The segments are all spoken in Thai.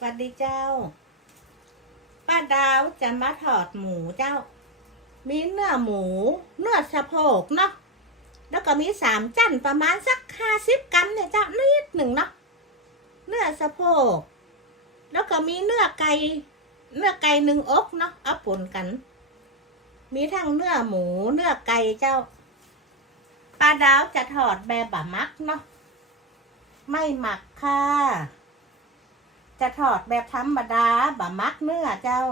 สวัสดีเจ้า ป้าดาวจะมาถอดหมูเจ้า มีเนื้อหมู เนื้อสะโพกเนาะ แล้วก็มีสามจั่นประมาณสักห้าสิบกรัมเนี่ยเจ้านิดหนึ่งเนาะ เนื้อสะโพก แล้วก็มีเนื้อไก่ เนื้อไก่หนึ่งอกเนาะ เอาปนกัน มีทั้งเนื้อหมู เนื้อไก่เจ้า ป้าดาวจะถอดแบบบะมักเนาะ ไม่หมักค่ะ จะถอดแบบธรรมดาบะมักเนื้อเจ้า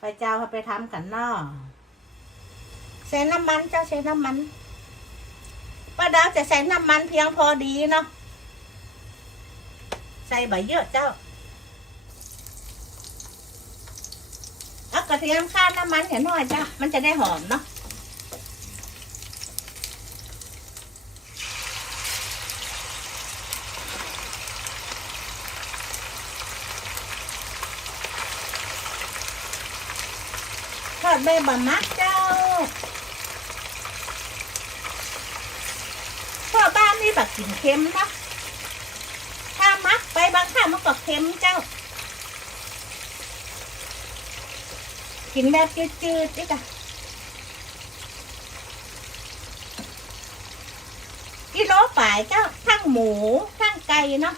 ไปเจ้าเขาไปทำกันนาะใส่น้ำมันเจ้าใส่น้ำมันป้าดาวจะใส่น้ำมันเพียงพอดีเนาะใส่ใบเยอะเจ้าเอากระเทียมข้าน้ำมันเห็นหน่อยจ้ามันจะได้หอมเนาะ ทอดใบบะมักเจ้าพ่อบ้านนี่แบบกินเค็มนะถ้ามักไปบางข้ามันก็เค็มเจ้า กินแบบจืดๆนี่จ้ะกิโลป่ายเจ้าทั้งหมูทั้งไก่เนาะ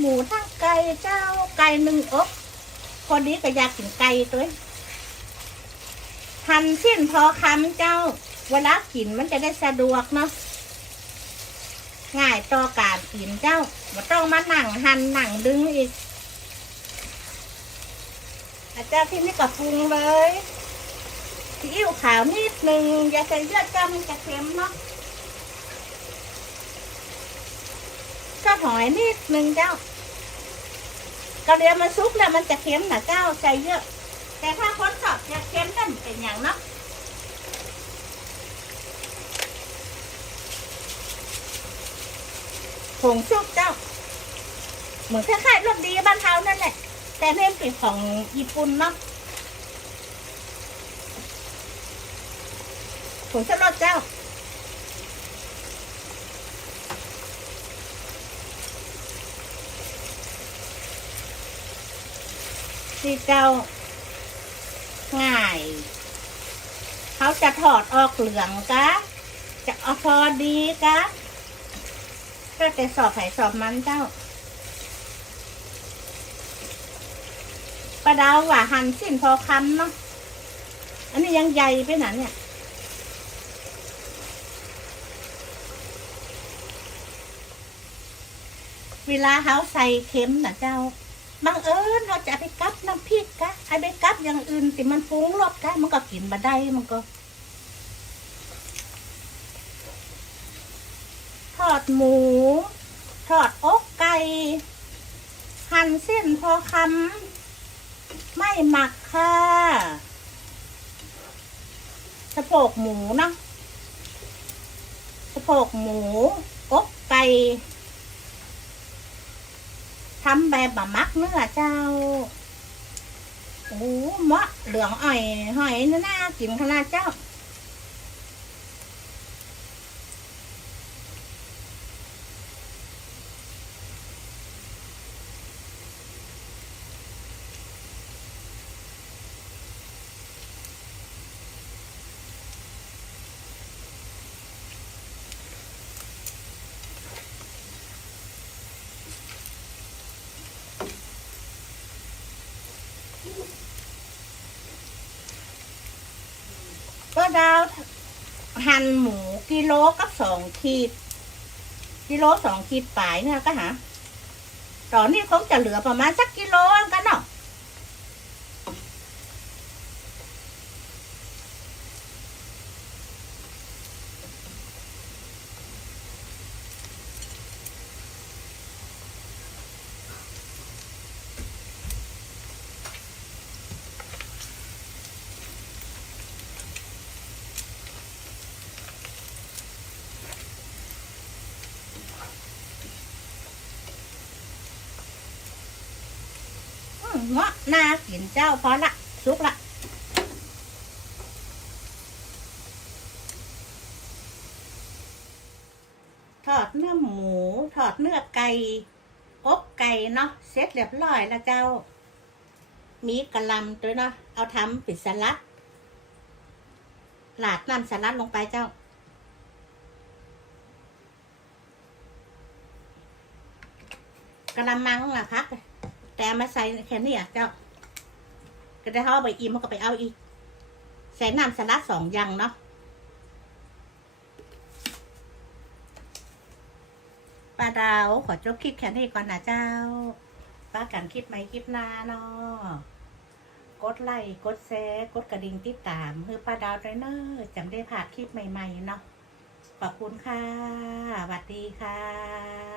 หมูทั้งไก่เจ้าไก่หนึ่งอกพอดีก็อยากกินไก่ตัวหั่นสิ้นพอคำเจ้า เวลากินมันจะได้สะดวกเนาะง่ายต่อการกินเจ้าไม่ต้องมาหนังหั่นนั่งดึงอีกอาจารย์ที่นี่ก็ปรุงเลยซีอิ๊วขาวนิดนึงอย่าใส่เยอะจ้ามันจะเค็มเนาะ ก็หอยนิดนึงเจ้ากระเรียมมันซุปแล้วมันจะเค็มนะเจ้าใส่เยอะ แต่ถ้าคนชอบจะเค็มนั่นเป็นอย่างเนาะผงซุปเจ้า เหมือนคล้ายๆรสดีบ้านเฮานั่นแหละ แต่เน้นเป็นของญี่ปุ่นเนาะผงชูรสเจ้า ที่เจ้าง่าย เขาจะถอดออกเหลืองกะจะเอาพอดีกะก็จะสอบไผ่สอบมันเจ้าประดาวว่าหันสิ้นพอคำเนาะอันนี้ยังใหญ่ไปหนาเนี่ยเวลาเขาใส่เข็มนะเจ้า บังเอิญเราจะไปกับน้ำพริกกะเอไปกับอย่างอื่นที่มันปรุงรสกะมันก็กินมาได้มันก็ทอดหมูทอดอกไก่หั่นเส้นพอคำไม่หมักค่ะสะโพกหมูนะสะโพกหมูอกไก่ ทำแบบบะมักเนื้อเจ้าโอ้เหมาะเหลืองอ่อยหอยน่ากินขนาดเจ้า ดาว หั่นหมูกิโลกับสองขีด กิโลสองขีดปลายเนี่ยก็หาตอนนี้คงจะเหลือประมาณสักกิโลกันเนาะ เงาะน่ากินเจ้าพอละสุกละทอดเนื้อหมูทอดเนื้อไก่อกไก่เนาะเสร็จเรียบร้อยแล้วเจ้า มีกระลำด้วยเนาะเอาทำปิดสลัดหลาดน้ำสลัดลงไปเจ้ากระมังอะพัก แต่มาใส่แค่นี้อะเจ้า ก็ได้เขาเอาไปอิ่มมันก็ไปเอาอีก ใส่น้ำสลัดสองอยังเนาะป้าดาวขอจบคลิปแค่นี้ก่อนนะเจ้าป้ากันคลิปไหมคลิปหน้าเนาะกดไลค์กดแชร์กดกระดิ่งติดตามเพื่อป้าดาวด้วยเนอะจำได้ผ่าคลิปใหม่ ๆ เนาะขอบคุณค่ะสวัสดีค่ะ